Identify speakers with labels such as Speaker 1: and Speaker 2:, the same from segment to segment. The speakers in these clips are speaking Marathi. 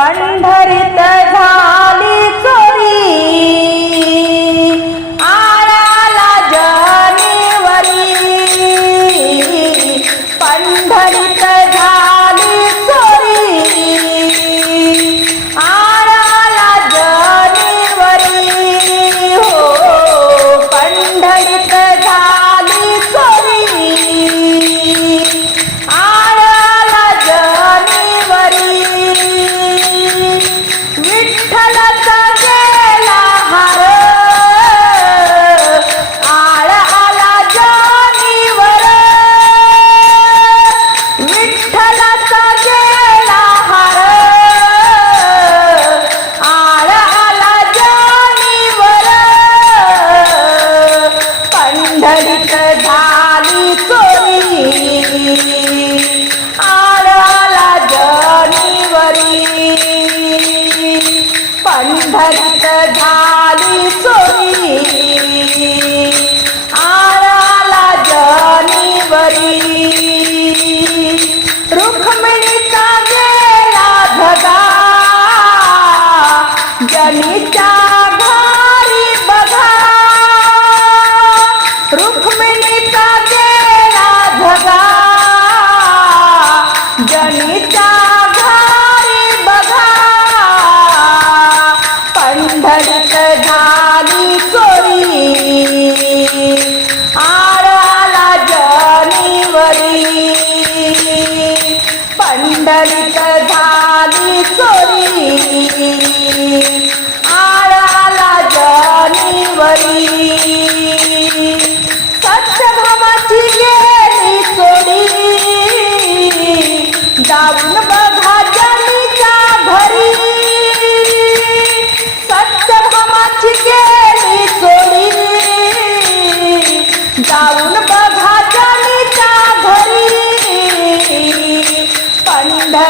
Speaker 1: पंढरीत जा. भक्त झाली सोयी. आराला जानेवारी. रुक्मिणीचा गेला भगा जनीचा पुंडलिक झाली चोरी. आळाला जाणीवरी सत्य भावाची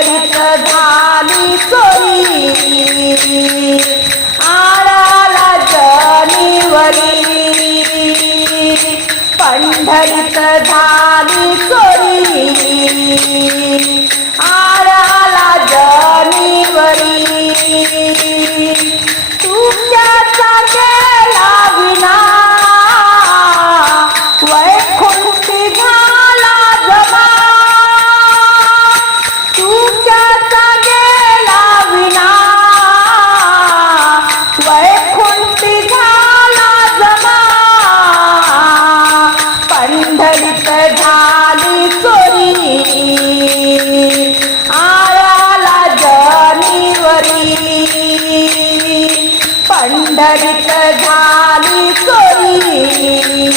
Speaker 1: घडीत झाली चोरी आळाला जनिवरी. पंढरीत झाली चोरी पंढरीत झाली चोरी